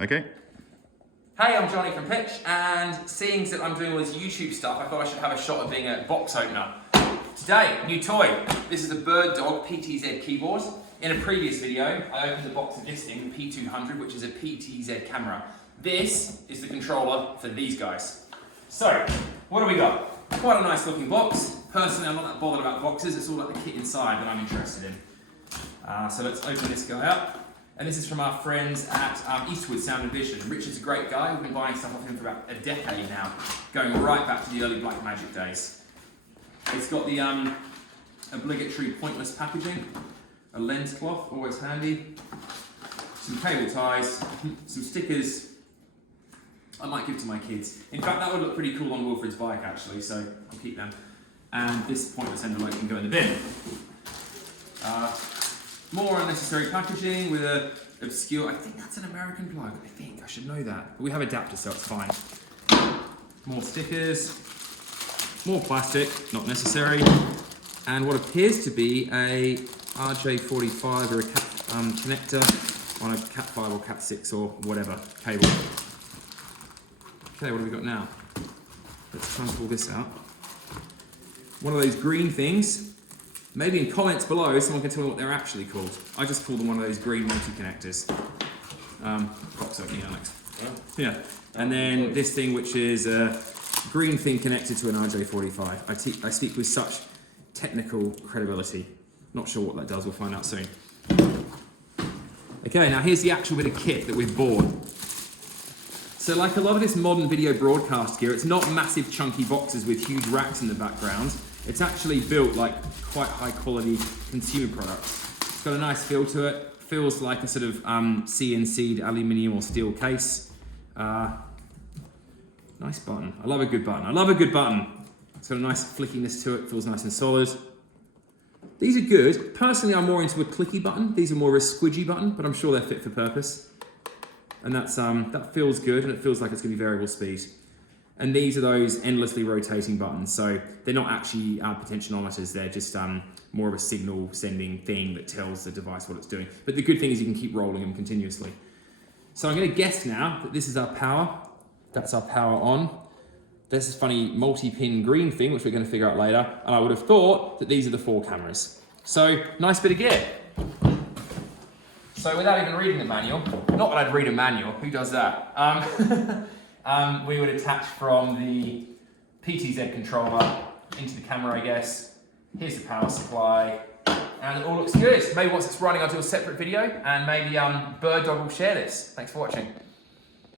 Okay. Hey, I'm Johnny from PYTCH, and seeing that I'm doing all this YouTube stuff, I thought I should have a shot at being a box opener. Today, new toy. This is a Bird Dog PTZ keyboard. In a previous video, I opened the box of this thing, the P200, which is a PTZ camera. This is the controller for these guys. So, what do we got? Quite a nice looking box. Personally, I'm not that bothered about boxes, it's all about the kit inside that I'm interested in. So let's open this guy up. And this is from our friends at Eastwood Sound and Vision. Richard's a great guy. We've been buying stuff off him for about a decade now, going right back to the early Black Magic days. It's got the obligatory pointless packaging, a lens cloth, always handy, some cable ties, some stickers. I might give to my kids. In fact, that would look pretty cool on Wilfred's bike actually, so I'll keep them. And this pointless envelope can go in the bin. More unnecessary packaging with a obscure, I think that's an American plug, I should know that. But we have adapters, so it's fine. More stickers, more plastic, not necessary, and what appears to be a RJ45 or a Cat connector on a Cat 5 or Cat 6 or whatever cable. Okay, what have we got now? Let's try and pull this out. One of those green things. Maybe in comments below, someone can tell me what they're actually called. I just call them one of those green multi-connectors. Box opening, Alex. Yeah. And then this thing, which is a green thing connected to an RJ45. I speak with such technical credibility. Not sure what that does, we'll find out soon. Okay, now here's the actual bit of kit that we've bought. So like a lot of this modern video broadcast gear, it's not massive chunky boxes with huge racks in the background. It's actually built like quite high quality consumer products. It's got a nice feel to it. Feels like a sort of CNC'd aluminium or steel case. Nice button. I love a good button. I love a good button. It's got a nice flickiness to it. Feels nice and solid. These are good. Personally, I'm more into a clicky button. These are more of a squidgy button, but I'm sure they're fit for purpose. And that's that feels good, and it feels like it's going to be variable speed. And these are those endlessly rotating buttons. So they're not actually potentiometers, they're just more of a signal sending thing that tells the device what it's doing. But the good thing is you can keep rolling them continuously. So I'm gonna guess now that this is our power. That's our power on. There's this funny multi-pin green thing, which we're gonna figure out later. And I would have thought that these are the 4 cameras. So nice bit of gear. So without even reading the manual, not that I'd read a manual, who does that? We would attach from the PTZ controller into the camera, I guess. Here's the power supply, and it all looks good. Maybe once it's running, I'll do a separate video, and maybe Bird Dog will share this. Thanks for watching.